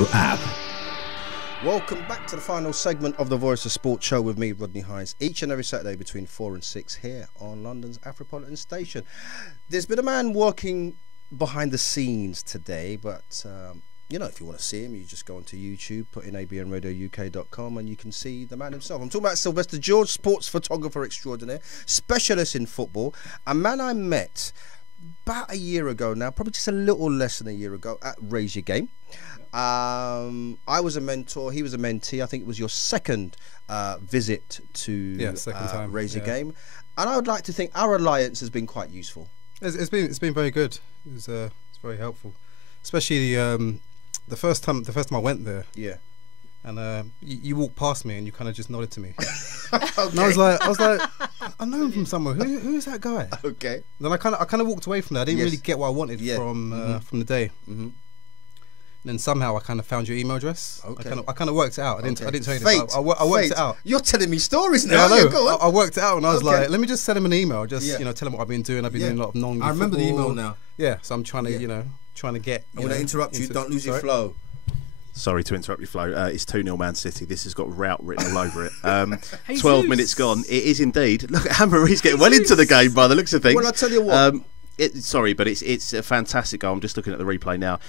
Radio app. Welcome back to the final segment of the Voice of Sport show with me, Rodney Hines, each and every Saturday between 4 and 6 here on London's Afropolitan station. There's been a man working behind the scenes today, but you know, if you want to see him, you just go onto YouTube, put in abnradiouk.com, and you can see the man himself. I'm talking about Sylvester George, sports photographer extraordinaire, specialist in football, a man I met about a year ago now, probably just a little less than a year ago, at Raise Your Game. I was a mentor, he was a mentee. I think it was your second visit to second time. Raise Your Game, and I would like to think our alliance has been quite useful. It's been very good. It's very helpful, especially the first time I went there. Yeah. And you walked past me and you kind of just nodded to me. Okay. And I was like, I know him from somewhere. Who is that guy? Okay. Then I kind of walked away from that. I didn't really get what I wanted from the day. Mm-hmm. And then somehow I kind of found your email address. Okay. I kind of worked it out. I didn't tell you this. I worked it out. You're telling me stories now. Yeah, I know. Go on. I worked it out and I was like, let me just send him an email. Just tell him what I've been doing. I've been doing a lot of non-league I remember football. the email now. Yeah, so I'm trying to trying to get. I'm going to interrupt you. Don't lose your flow. Sorry to interrupt your flow. It's 2-0 Man City. This has got route written all over it. 12 minutes gone. It is indeed. Look, Anne-Marie's getting well into the game by the looks of things. Well, I'll tell you what. Sorry, but it's a fantastic goal. I'm just looking at the replay now.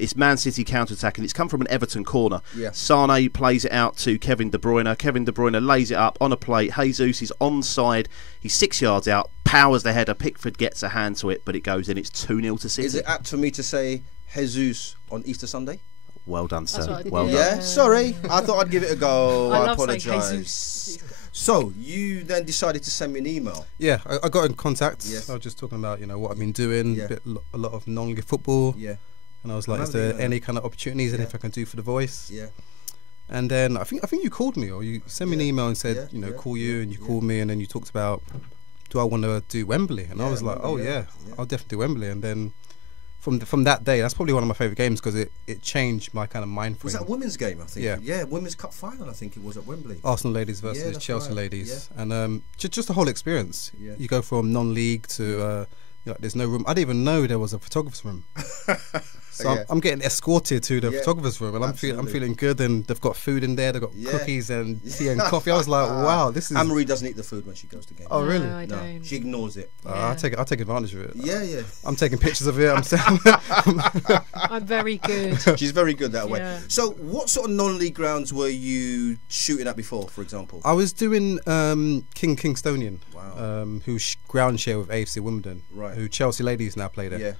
It's Man City counter-attack, and it's come from an Everton corner. Yeah. Sane plays it out to Kevin De Bruyne. Kevin De Bruyne lays it up on a plate. Jesus is onside. He's 6 yards out, powers the header. Pickford gets a hand to it, but it goes in. It's 2-0 to City. Is it apt for me to say Jesus on Easter Sunday? Well done, sir. Well done. Yeah, sorry. I thought I'd give it a go. I apologise. So, you then decided to send me an email? Yeah, I got in contact. Yes. I was just talking about, what I've been doing, a lot of non-league football. Yeah. And I was like, is there any kind of opportunities, anything I can do for The Voice? Yeah. And then I think you called me, or you sent me an email and said, call you, and you called me, and then you talked about, do I want to do Wembley? And I was like, I'll definitely do Wembley. And then from that day, that's probably one of my favourite games because it changed my kind of mind frame. Was that a women's game, I think? Yeah, Women's Cup final, I think it was at Wembley. Arsenal ladies versus Chelsea ladies. Yeah. And just the whole experience. Yeah. You go from non-league to, there's no room. I didn't even know there was a photographer's room. So I'm getting escorted to the photographer's room, and I'm feeling good. And they've got food in there. They've got cookies and tea and coffee. I was like, wow, this is. Anne-Marie doesn't eat the food when she goes to games. Oh really? No, I don't. She ignores it. I'll take advantage of it. Yeah. I'm taking pictures of it. I'm very good. She's very good that way. So, what sort of non-league grounds were you shooting at before, for example? I was doing Kingstonian. Wow. Who's ground share with AFC Wimbledon. Right. Who Chelsea ladies now play there. Yeah.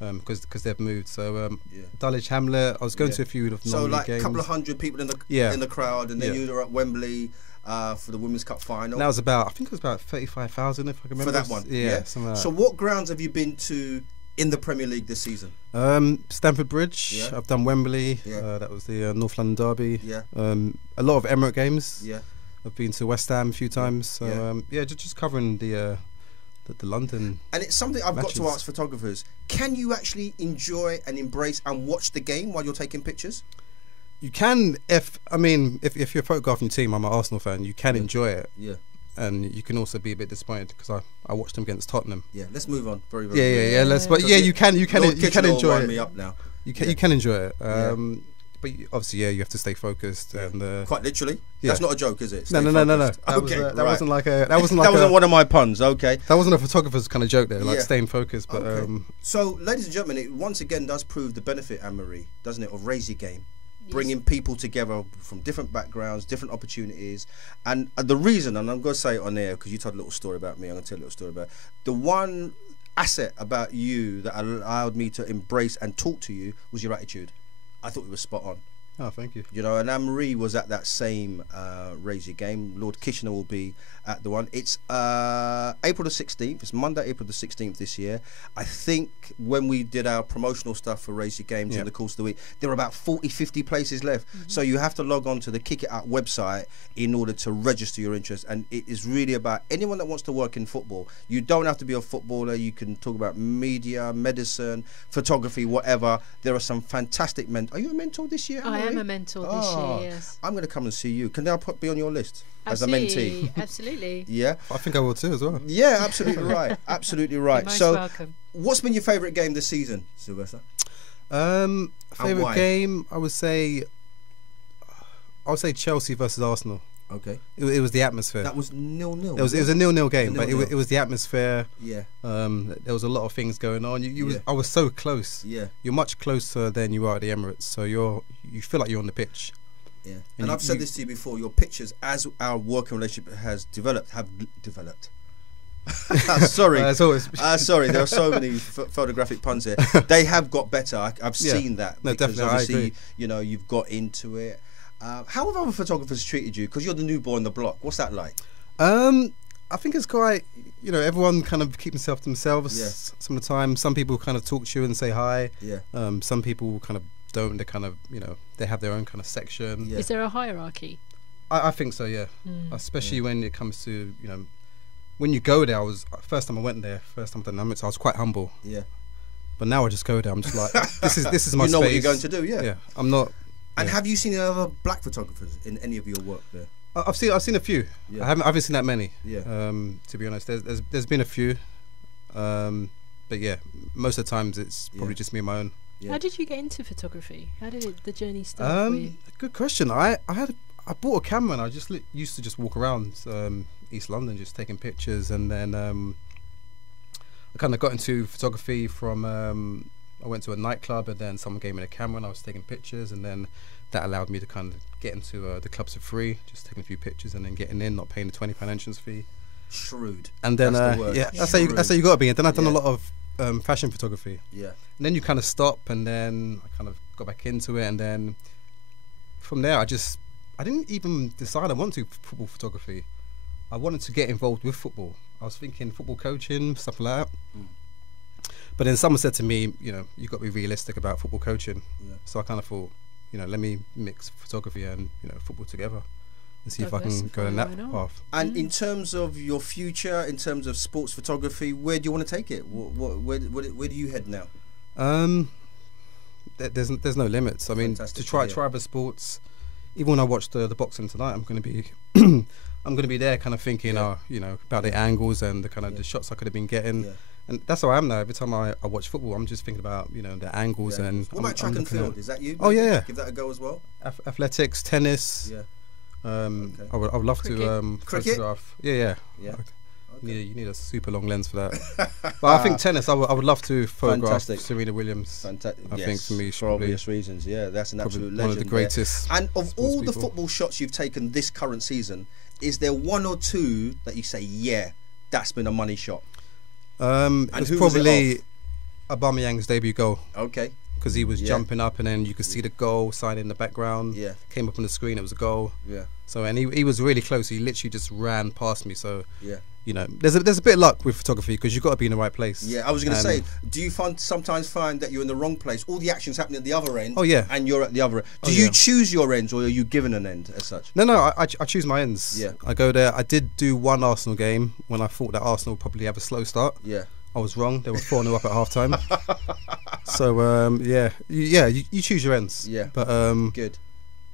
Because they've moved. So Dulwich Hamlet. I was going to a few of non-league games. So like a couple of hundred people in the crowd, and then you were at Wembley for the Women's Cup final. And that was I think it was about 35,000 if I can remember. For that one. Yeah. Like so what grounds have you been to in the Premier League this season? Stamford Bridge. Yeah. I've done Wembley. Yeah. That was the North London derby. Yeah. A lot of Emirate games. Yeah. I've been to West Ham a few times. So just covering the London. And it's something I've got to ask photographers. Can you actually enjoy and embrace and watch the game while you're taking pictures? You can, if you're photographing your team, I'm an Arsenal fan, you can enjoy it. Yeah. And you can also be a bit disappointed because I watched them against Tottenham. Yeah, let's move on. Very you can enjoy it. Me up now. You can enjoy it. But obviously, you have to stay focused and quite literally. Yeah. That's not a joke, is it? No. That wasn't like a. That wasn't one of my puns. Okay. That wasn't a photographer's kind of joke there, like staying focused. But so, ladies and gentlemen, it once again does prove the benefit, Anne-Marie, doesn't it, of Raise Your Game, bringing people together from different backgrounds, different opportunities, and the reason, and I'm going to say it on air because you told a little story about me. I'm going to tell a little story about the one asset about you that allowed me to embrace and talk to you was your attitude. I thought it was spot on. Oh, thank you. And Anne-Marie was at that same Raise Your Game. Lord Kitchener will be at the one. It's April the 16th. It's Monday, April the 16th this year. I think when we did our promotional stuff for Raise Your Game during the course of the week, there were about 40, 50 places left. So you have to log on to the Kick It Out website in order to register your interest. And it is really about anyone that wants to work in football. You don't have to be a footballer. You can talk about media, medicine, photography, whatever. There are some fantastic men. Are you a mentor this year, Anne-Marie? I am a mentor this year, yes. I'm going to come and see you. Can I be on your list as a mentee? Absolutely. Yeah. I think I will too as well. Yeah, absolutely right. Absolutely right. You're most welcome. What's been your favourite game this season, Sylvester? Favorite game, I would say Chelsea versus Arsenal. Okay. It was the atmosphere. That was 0-0. It was a 0-0 game, but nil-nil. it was the atmosphere. Yeah. There was a lot of things going on. I was so close. Yeah. You're much closer than you are at the Emirates, so you feel like you're on the pitch. Yeah. And I've said this to you before. Your pictures, as our working relationship has developed, have developed. Sorry. Sorry. There are so many photographic puns here. They have got better. I've seen that. No, because definitely. obviously, I agree. You've got into it. How have other photographers treated you? Because you're the new boy on the block. What's that like? I think it's quite, everyone kind of keep themselves to themselves some of the time. Some people kind of talk to you and say hi. Yeah. Some people kind of don't. They kind of, they have their own kind of section. Yeah. Is there a hierarchy? I think so, yeah. Especially when it comes to, when you go there, first time I went there, first time I've done Emirates, I was quite humble. Yeah. But now I just go there, I'm just like, this is my space. You know what you're going to do, yeah. Yeah, I'm not... And have you seen any other black photographers in any of your work there? I've seen a few. Yeah. I haven't seen that many. Yeah. To be honest, there's been a few, but yeah, most of the times it's probably just me on my own. Yeah. How did you get into photography? How did the journey start for you? Good question. I bought a camera and I just used to just walk around East London just taking pictures, and then I kind of got into photography from. I went to a nightclub and then someone gave me a camera and I was taking pictures, and then that allowed me to kind of get into the clubs for free, just taking a few pictures and then getting in, not paying the £20 entrance fee. Shrewd. And then that's how you got to be. And then I've done a lot of fashion photography. Yeah. And then you kind of stop, and then I kind of got back into it, and then from there I didn't even decide I wanted to football photography. I wanted to get involved with football. I was thinking football coaching, stuff like that. But then someone said to me, you've got to be realistic about football coaching. Yeah. So I kind of thought, let me mix photography and football together and see if I can go down that path. And in terms of your future, in terms of sports photography, where do you want to take it? Where do you head now? There's no limits. I mean, to try other sports. Even when I watched the boxing tonight, I'm going to be I'm going to be there, kind of thinking, about the angles and the kind of the shots I could have been getting. Yeah. And that's how I am now. Every time I watch football, I'm just thinking about the angles and. What about track and field? Is that you? Oh yeah. Give that a go as well. Athletics, tennis. Yeah. I would love to cricket. Photograph. Yeah. Okay. You need a super long lens for that. But I think tennis. I would love to photograph Serena Williams. Fantastic. I think for me, for obvious reasons. Yeah, that's an absolute legend. One of the greatest. And of all the football shots you've taken this current season, is there one or two that you say, yeah, that's been a money shot? It's probably Aubameyang's debut goal. Okay. Because he was jumping up, and then you could see the goal sign in the background. Yeah. Came up on the screen, it was a goal. Yeah. So, and he was really close. He literally just ran past me. So, there's a bit of luck with photography because you've got to be in the right place. Yeah, I was going to say, do you sometimes find that you're in the wrong place? All the action's happening at the other end. Oh, yeah. And you're at the other end. Do you choose your ends, or are you given an end as such? No, I choose my ends. Yeah. I go there. I did do one Arsenal game when I thought that Arsenal would probably have a slow start. Yeah. I was wrong. They were 4-0 up at half time. So you choose your ends. Yeah. But good.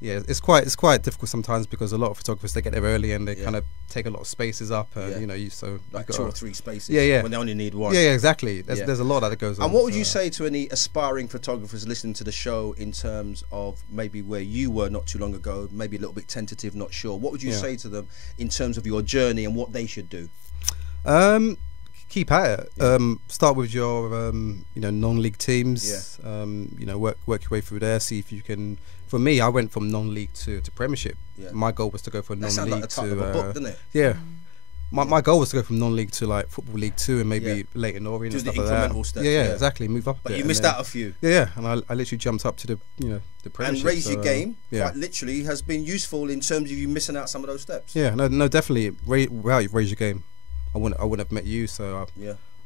Yeah, it's quite difficult sometimes because a lot of photographers, they get there early and they kind of take a lot of spaces up, and like 2 or 3 spaces. Yeah. When they only need one. Yeah, exactly. There's a lot that goes on. And what would you say to any aspiring photographers listening to the show in terms of maybe where you were not too long ago, maybe a little bit tentative, not sure? What would you say to them in terms of your journey and what they should do? Keep at it. Start with your non-league teams. Work your way through there. See if you can. For me, I went from non-league to Premiership. Yeah. My goal was to go from non-league like the title of a book, doesn't it? Yeah. My goal was to go from non-league to like Football League 2 and maybe Leighton Orient and stuff like that. Steps, yeah, exactly. Move up. But you missed out a few. Yeah, and I literally jumped up to the Premiership. And raise your game. Quite literally has been useful in terms of you missing out some of those steps. Yeah, no, definitely. Without you raise your game, I wouldn't have met you. So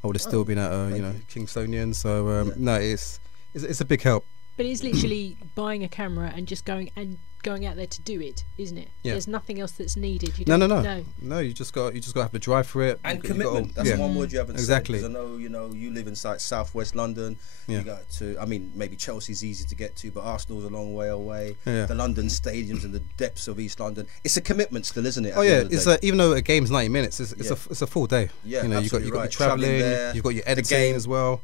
I would have still been at Kingstonian. So no, it's a big help. But it's literally buying a camera and just going out there to do it, isn't it? Yeah. There's nothing else that's needed. No. You just got to have the drive for it and commitment. That's the one word you haven't exactly said. Because I know you live in Southwest London. Yeah. You got to. I mean, maybe Chelsea's easy to get to, but Arsenal's a long way away. Yeah. The London stadiums and the depths of East London. It's a commitment still, isn't it? Oh yeah, even though a game's 90 minutes, it's a full day. Yeah, you've got your travelling, you've got your editing as well.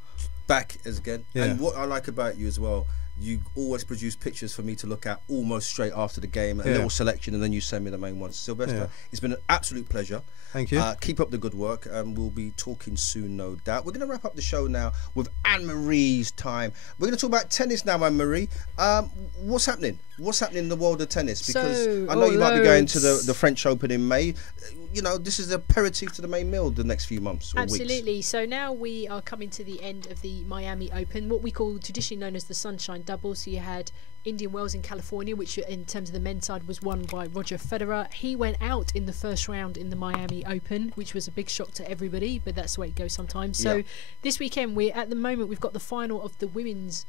back as again. And what I like about you as well, you always produce pictures for me to look at almost straight after the game, a little selection, and then you send me the main ones. Sylvester, it's been an absolute pleasure. Thank you. Keep up the good work, and we'll be talking soon, no doubt. We're going to wrap up the show now with Anne-Marie's time. We're going to talk about tennis now, Anne-Marie. What's happening? What's happening in the world of tennis? Because I know you might be going to the French Open in May. You know, this is the aperitif to the main meal the next few months or Absolutely. weeks. So now we are coming to the end of the Miami Open, what we call traditionally known as the Sunshine Double. So you had Indian Wells in California, which in terms of the men's side was won by Roger Federer. He went out in the first round in the Miami Open, which was a big shock to everybody, but that's the way it goes sometimes. So this weekend, at the moment, we've got the final of the women's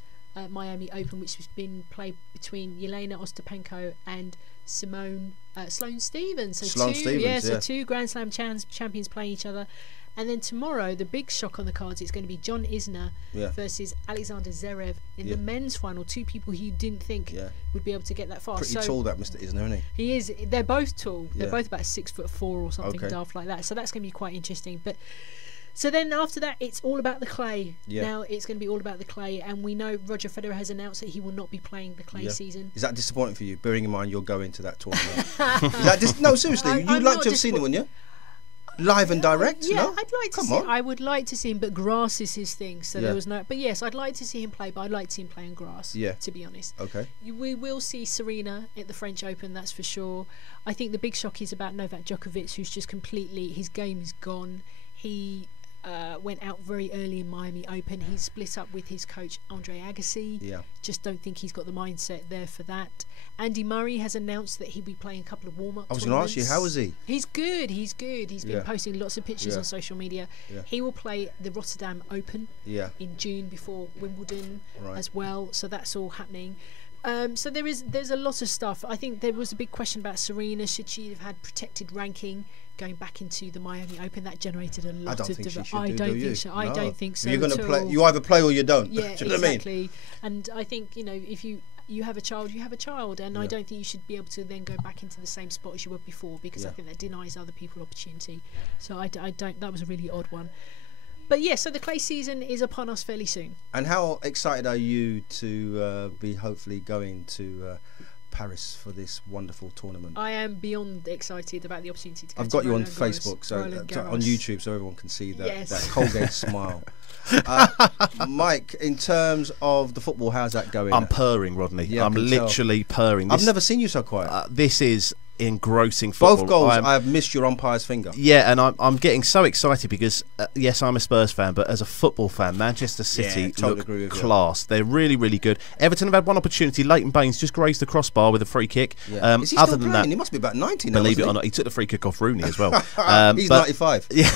Miami Open, which has been played between Yelena Ostapenko and Sloane Stephens. So two Grand Slam champions playing each other. And then tomorrow, the big shock on the cards, it's going to be John Isner versus Alexander Zverev in the men's final. Two people who you didn't think would be able to get that far. Pretty tall, that Mr. Isner, isn't he? He is. They're both tall. They're both about 6'4" or something daft like that. So that's going to be quite interesting. But so then after that, it's all about the clay. Now it's going to be all about the clay, and we know Roger Federer has announced that he will not be playing the clay season. Is that disappointing for you, bearing in mind you're going to that tournament? No, seriously, you'd like to have seen it, wouldn't you? Live and direct? Yeah, no? I'd like to see. I would like to see him, but grass is his thing, so there was no. But yes, I'd like to see him play, but I'd like to see him play on grass. Yeah. To be honest. Okay. We will see Serena at the French Open, that's for sure. I think the big shock is about Novak Djokovic, who's just completely, his game is gone. He went out very early in Miami Open. He's split up with his coach Andre Agassi. Just don't think he's got the mindset there for that. Andy Murray has announced that he'll be playing a couple of warm-up I was going to ask you, how is he? He's good. He's been posting lots of pictures on social media. He will play the Rotterdam Open in June before Wimbledon as well. So that's all happening. So there's a lot of stuff. I think there was a big question about Serena. Should she have had protected ranking going back into the Miami Open? That generated a lot of debate. I don't think so. I don't think so. You're going to play. You either play or you don't. Yeah, do you know exactly. what I mean? And I think, you know, if you have a child, you have a child, and I don't think you should be able to then go back into the same spot as you were before, because I think that denies other people opportunity. So I don't. That was a really odd one. But yeah, so the clay season is upon us fairly soon. And how excited are you to be hopefully going to Paris for this wonderful tournament? I am beyond excited about the opportunity to go I've to got you on Roland Facebook, so on YouTube, so everyone can see that Colgate smile. Mike, in terms of the football, how's that going? I'm purring, Rodney. Yeah, I'm literally purring. I've never seen you so quiet. This is engrossing football. Both goals, I have missed your umpire's finger. Yeah, and I'm getting so excited because yes, I'm a Spurs fan, but as a football fan, Manchester City look class. They're really, really good. Everton have had one opportunity. Leighton Baines just grazed the crossbar with a free kick. Yeah. Is he other still than playing? that, He must be about 90 now. Believe it or not, he took the free kick off Rooney as well. He's 95. Yeah.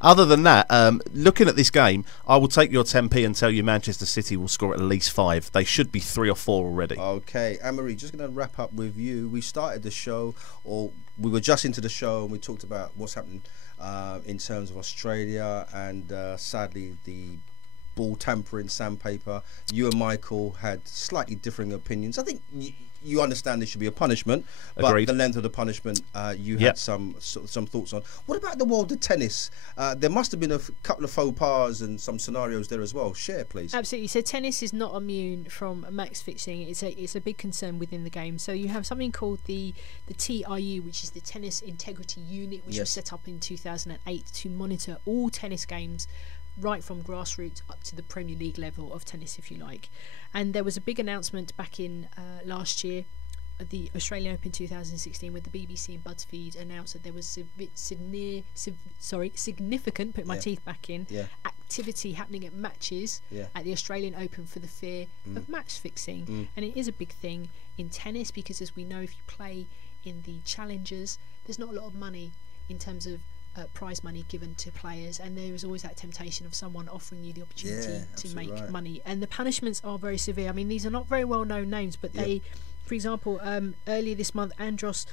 Other than that, looking at this game, I will take your 10p and tell you Manchester City will score at least 5. They should be 3 or 4 already. Okay, Anne-Marie, just going to wrap up with you. We started the show, or we were just into the show, and we talked about what's happening in terms of Australia, and sadly the ball tampering, sandpaper. You and Michael had slightly differing opinions. I think you understand there should be a punishment, but Agreed. The length of the punishment you had some thoughts on. What about the world of tennis? There must have been a couple of faux pas and some scenarios there as well. Share, please. Absolutely. So tennis is not immune from match fixing. It's a big concern within the game. So you have something called the TIU, which is the Tennis Integrity Unit, which was set up in 2008 to monitor all tennis games, right from grassroots up to the Premier League level of tennis, if you like. And there was a big announcement back in last year at the Australian Open 2016, where the BBC and BuzzFeed announced that there was significant, put my teeth back in, activity happening at matches at the Australian Open for the fear of match fixing. And it is a big thing in tennis, because as we know, if you play in the challengers, there's not a lot of money in terms of prize money given to players, and there is always that temptation of someone offering you the opportunity to make money, and the punishments are very severe. I mean, these are not very well known names, but they, for example, earlier this month, Andros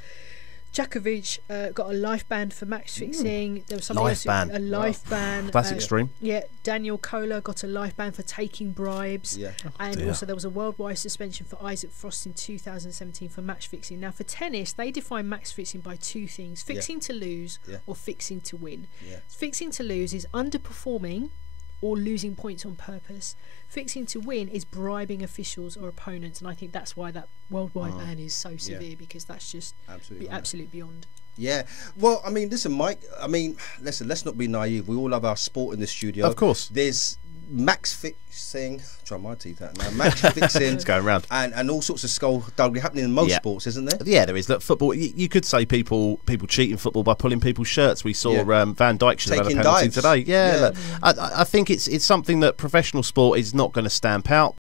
Djokovic got a life ban for match fixing. There was something life ban. A life ban. That's extreme. Yeah, Daniel Kohler got a life ban for taking bribes. Yeah. And also there was a worldwide suspension for Isaac Frost in 2017 for match fixing. Now for tennis, they define match fixing by 2 things: fixing to lose or fixing to win. Fixing to lose is underperforming or losing points on purpose. Fixing to win is bribing officials or opponents, and I think that's why that worldwide ban is so severe, because that's just absolute beyond. Yeah. Well, I mean, listen, Mike. I mean, listen, let's not be naive. We all love our sport in the studio. Of course. There's max fixing. Try my teeth out now. Match fixing. It's going round. And all sorts of skullduggery happening in most sports, isn't there? Yeah, there is. Look, football. You could say people cheat in football by pulling people's shirts. We saw Van Dijk should have had a penalty today. Yeah. Look, I think it's something that professional sport is not going to stamp out.